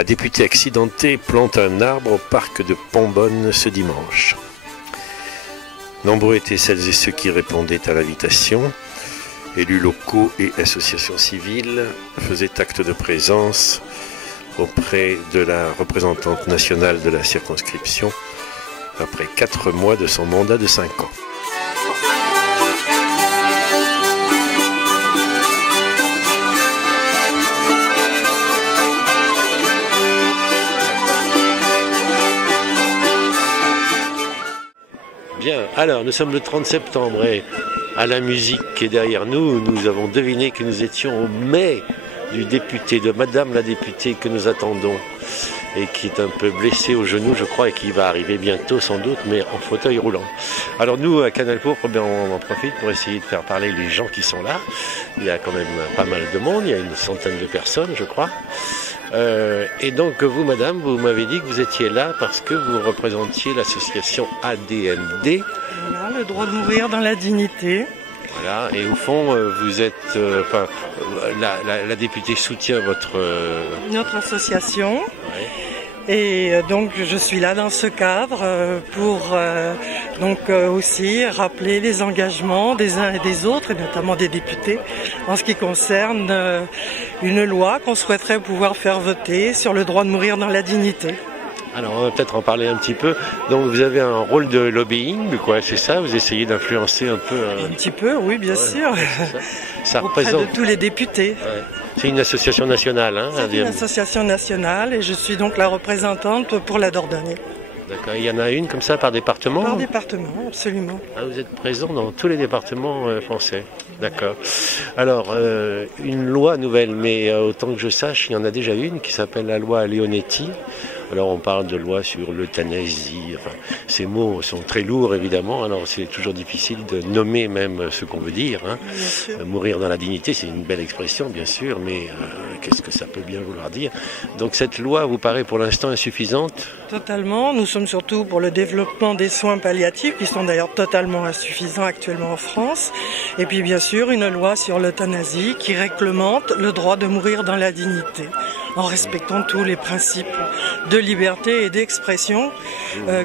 La députée accidentée plante un arbre au parc de Pombonne ce dimanche. Nombreux étaient celles et ceux qui répondaient à l'invitation. Élus locaux et associations civiles faisaient acte de présence auprès de la représentante nationale de la circonscription après 4 mois de son mandat de 5 ans. Bien, alors nous sommes le 30 septembre et à la musique qui est derrière nous, nous avons deviné que nous étions au mai du député, de Madame la députée que nous attendons et qui est un peu blessée au genou, je crois, et qui va arriver bientôt sans doute, mais en fauteuil roulant. Alors nous, à Canal Pourpre, on en profite pour essayer de faire parler les gens qui sont là. Il y a quand même pas mal de monde, il y a une centaine de personnes, je crois. Et donc vous, madame, vous m'avez dit que vous étiez là parce que vous représentiez l'association ADND. Voilà, le droit de mourir dans la dignité. Voilà, et au fond, vous êtes, la députée soutient notre association. Ouais. Et donc je suis là dans ce cadre pour aussi rappeler les engagements des uns et des autres, et notamment des députés, en ce qui concerne une loi qu'on souhaiterait pouvoir faire voter sur le droit de mourir dans la dignité. Alors on va peut-être en parler un petit peu. Donc vous avez un rôle de lobbying, quoi, c'est ça? Vous essayez d'influencer un peu Un petit peu, oui, bien sûr. Ça auprès représente de tous les députés. Ouais. C'est une association nationale, hein? C'est une association nationale et je suis donc la représentante pour la Dordogne. D'accord. Il y en a une comme ça par département? Par département, absolument. Ah, vous êtes présent dans tous les départements français. D'accord. Alors, une loi nouvelle, mais autant que je sache, il y en a déjà une qui s'appelle la loi Leonetti. Alors on parle de loi sur l'euthanasie, enfin, ces mots sont très lourds évidemment, alors c'est toujours difficile de nommer même ce qu'on veut dire. Hein. Mourir dans la dignité, c'est une belle expression bien sûr, mais qu'est-ce que ça peut bien vouloir dire? Donc cette loi vous paraît pour l'instant insuffisante? Totalement, nous sommes surtout pour le développement des soins palliatifs, qui sont d'ailleurs totalement insuffisants actuellement en France, et puis bien sûr une loi sur l'euthanasie qui réglemente le droit de mourir dans la dignité, en respectant tous les principes de liberté et d'expression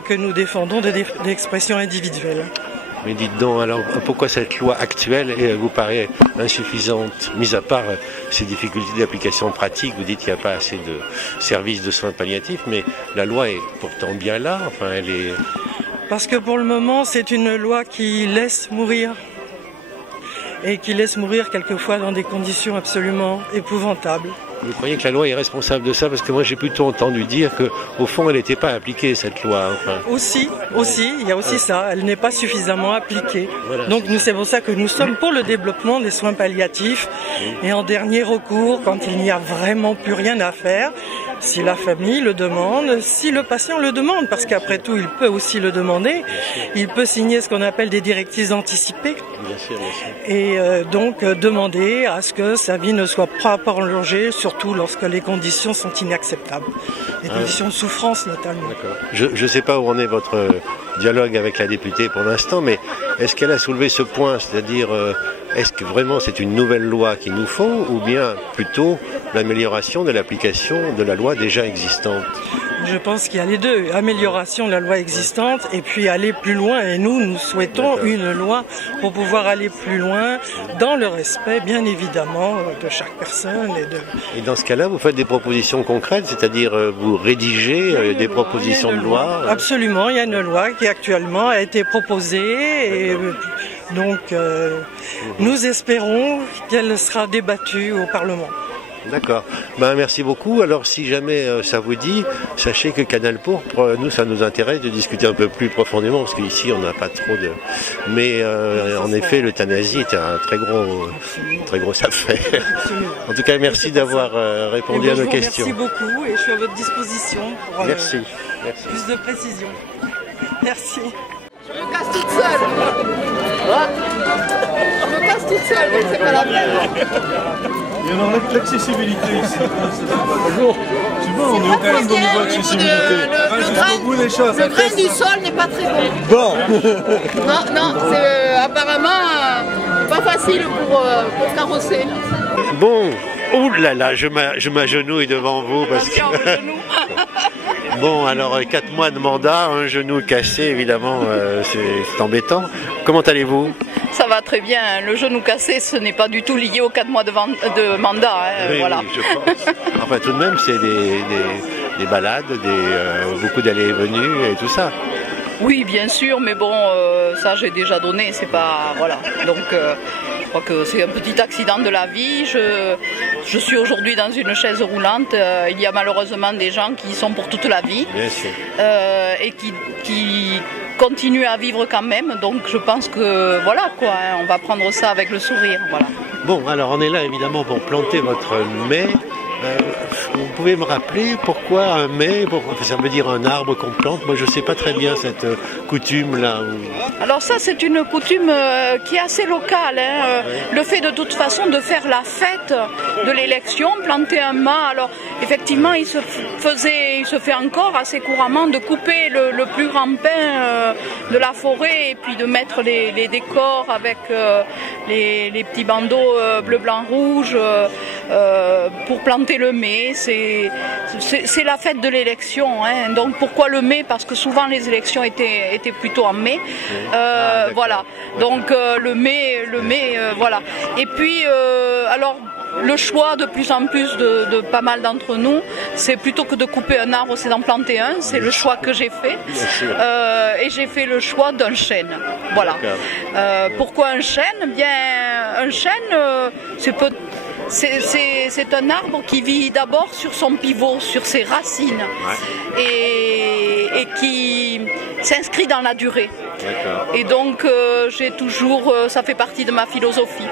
que nous défendons, d'expression individuelle. Mais dites donc, alors pourquoi cette loi actuelle vous paraît insuffisante, mis à part ces difficultés d'application pratique? Vous dites qu'il n'y a pas assez de services de soins palliatifs, mais la loi est pourtant bien là, enfin elle est... Parce que pour le moment, c'est une loi qui laisse mourir, et qui laisse mourir quelquefois dans des conditions absolument épouvantables. Vous croyez que la loi est responsable de ça? Parce que moi j'ai plutôt entendu dire qu'au fond elle n'était pas appliquée cette loi. Enfin. Aussi, il y a aussi ça, elle n'est pas suffisamment appliquée. Voilà, donc c'est pour ça que nous sommes pour le développement des soins palliatifs. Et en dernier recours, quand il n'y a vraiment plus rien à faire, si la famille le demande, si le patient le demande, parce qu'après tout il peut aussi le demander, il peut signer ce qu'on appelle des directives anticipées. Bien sûr, bien sûr. Et donc demander à ce que sa vie ne soit pas prolongée, surtout lorsque les conditions sont inacceptables. Les conditions de souffrance notamment. D'accord. Je ne sais pas où en est votre dialogue avec la députée pour l'instant, mais est-ce qu'elle a soulevé ce point, c'est-à-dire est-ce que vraiment c'est une nouvelle loi qu'il nous faut, ou bien plutôt l'amélioration de l'application de la loi déjà existante? Je pense qu'il y a les deux, amélioration de la loi existante et puis aller plus loin. Et nous souhaitons une loi pour pouvoir aller plus loin dans le respect, bien évidemment, de chaque personne. Et dans ce cas-là, vous faites des propositions concrètes, c'est-à-dire vous rédigez des propositions de loi? Absolument, il y a une loi qui actuellement a été proposée et donc nous espérons qu'elle sera débattue au Parlement. D'accord. Merci beaucoup. Alors si jamais ça vous dit, sachez que Canal Pourpre, nous ça nous intéresse de discuter un peu plus profondément parce qu'ici on n'a pas trop de... Mais en effet l'euthanasie est un très grosse affaire. En tout cas merci d'avoir répondu à nos questions. Merci beaucoup et je suis à votre disposition pour merci. Plus de précision. Merci. Je me casse toute seule. Je me casse toute seule, donc c'est pas la peine. Il y en a l'accessibilité ici. Bonjour. Je sais pas, on est au quand même au niveau accessibilité. Le grain du sol n'est pas très bon. Bon. Non, c'est apparemment pas facile pour carrosser. Bon, Ouh là là, je m'agenouille devant vous parce que... Bon, alors 4 mois de mandat, un genou cassé, évidemment, c'est embêtant. Comment allez-vous? Ça va très bien. Le genou cassé, ce n'est pas du tout lié aux 4 mois de mandat. Hein, oui, voilà. Oui, je pense. Enfin, tout de même, c'est des balades, beaucoup d'allées et venues et tout ça. Oui, bien sûr, mais bon, ça j'ai déjà donné, c'est pas... Voilà. Donc, je crois que c'est un petit accident de la vie. Je suis aujourd'hui dans une chaise roulante. Il y a malheureusement des gens qui y sont pour toute la vie. Bien sûr. Et qui continuent à vivre quand même. Donc, je pense que, voilà, quoi, hein, on va prendre ça avec le sourire, voilà. Bon, alors on est là, évidemment, pour planter votre mai. Vous pouvez me rappeler pourquoi un mai, ça veut dire un arbre qu'on plante? Moi je ne sais pas très bien cette coutume là. Alors ça c'est une coutume qui est assez locale. Hein. Le fait de toute façon de faire la fête de l'élection, planter un mât. Alors effectivement il se fait encore assez couramment de couper le plus grand pin de la forêt et puis de mettre les décors avec les petits bandeaux bleu, blanc, rouge pour planter le mai. C'est la fête de l'élection, hein. Donc pourquoi le mai? Parce que souvent les élections étaient plutôt en mai. Voilà. Donc le mai, voilà. Et puis alors le choix de plus en plus de pas mal d'entre nous, c'est plutôt que de couper un arbre, c'est d'en planter un. C'est le choix que j'ai fait. Et j'ai fait le choix d'un chêne. Voilà. Pourquoi un chêne? Bien, un chêne, c'est un arbre qui vit d'abord sur son pivot, sur ses racines, et qui s'inscrit dans la durée. Et donc j'ai toujours, ça fait partie de ma philosophie.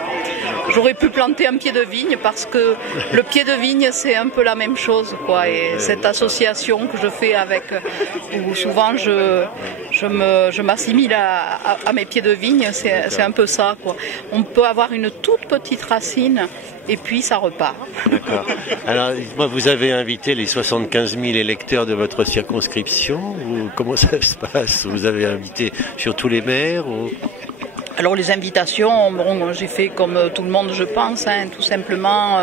J'aurais pu planter un pied de vigne parce que le pied de vigne c'est un peu la même chose, quoi. Et cette association que je fais avec, où souvent je m'assimile à mes pieds de vigne, c'est un peu ça, quoi. On peut avoir une toute petite racine et puis ça repart. D'accord. Alors, moi, vous avez invité les 75 000 électeurs de votre circonscription, ou comment ça se passe? Vous avez invité sur tous les maires ou... Alors les invitations, bon, j'ai fait comme tout le monde je pense, hein, tout simplement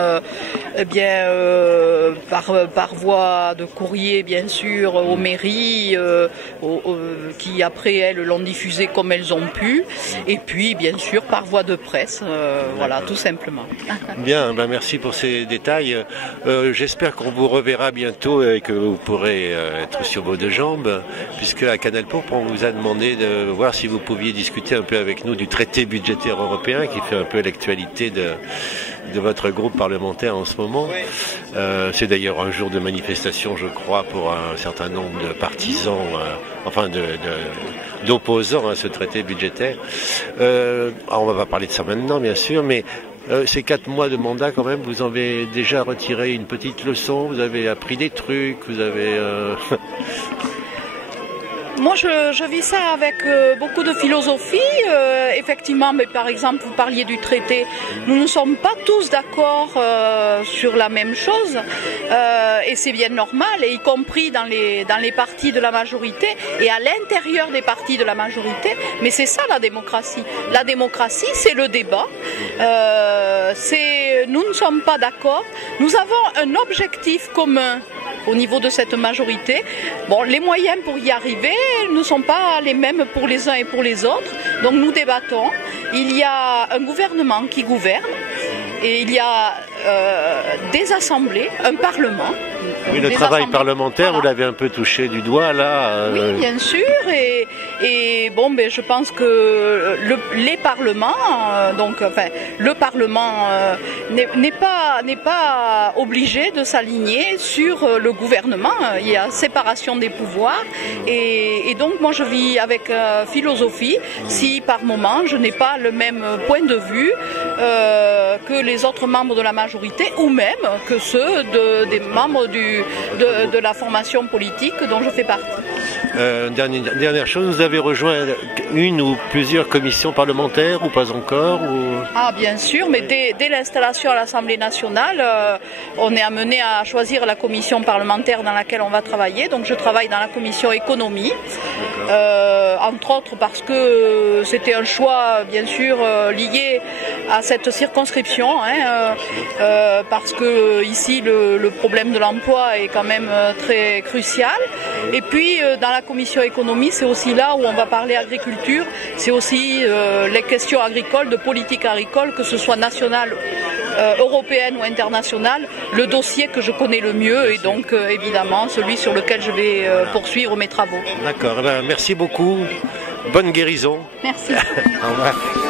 par voie de courrier bien sûr aux mairies qui après elles l'ont diffusé comme elles ont pu, et puis bien sûr par voie de presse, voilà, tout simplement. Bien, ben merci pour ces détails. J'espère qu'on vous reverra bientôt et que vous pourrez être sur vos deux jambes, puisque à Canal Pourpre on vous a demandé de voir si vous pouviez discuter un peu avec nous du traité budgétaire européen qui fait un peu l'actualité de votre groupe parlementaire en ce moment. C'est d'ailleurs un jour de manifestation, je crois, pour un certain nombre de partisans, d'opposants à ce traité budgétaire. Alors on va pas parler de ça maintenant, bien sûr, mais ces 4 mois de mandat, quand même, vous en avez déjà retiré une petite leçon, vous avez appris des trucs, vous avez... Moi, je vis ça avec beaucoup de philosophie. Effectivement, mais par exemple, vous parliez du traité. Nous ne sommes pas tous d'accord sur la même chose, et c'est bien normal, et y compris dans les partis de la majorité et à l'intérieur des partis de la majorité. Mais c'est ça la démocratie. La démocratie, c'est le débat. Nous ne sommes pas d'accord. Nous avons un objectif commun au niveau de cette majorité. Bon, les moyens pour y arriver ne sont pas les mêmes pour les uns et pour les autres. Donc nous débattons. Il y a un gouvernement qui gouverne et il y a des assemblées, un parlement. Oui, le travail parlementaire, voilà. Vous l'avez un peu touché du doigt là. Oui, bien sûr. Et bon, ben, je pense que les parlements, le Parlement n'est pas obligé de s'aligner sur le gouvernement. Il y a séparation des pouvoirs. Et donc, moi, je vis avec philosophie. Si par moment, je n'ai pas le même point de vue que les autres membres de la majorité, ou même que ceux des membres de la formation politique dont je fais partie. Dernière chose, vous avez rejoint une ou plusieurs commissions parlementaires ou pas encore Ah bien sûr, mais dès l'installation à l'Assemblée nationale, on est amené à choisir la commission parlementaire dans laquelle on va travailler. Donc je travaille dans la commission économie, entre autres parce que c'était un choix bien sûr lié à cette circonscription, parce que ici le problème de l'emploi est quand même très crucial. Et puis dans la commission économie, c'est aussi là où on va parler agriculture, c'est aussi les questions agricoles, de politique agricole, que ce soit nationale, européenne ou internationale, le dossier que je connais le mieux et donc évidemment celui sur lequel je vais poursuivre mes travaux. D'accord, merci beaucoup, bonne guérison. Merci. Au revoir.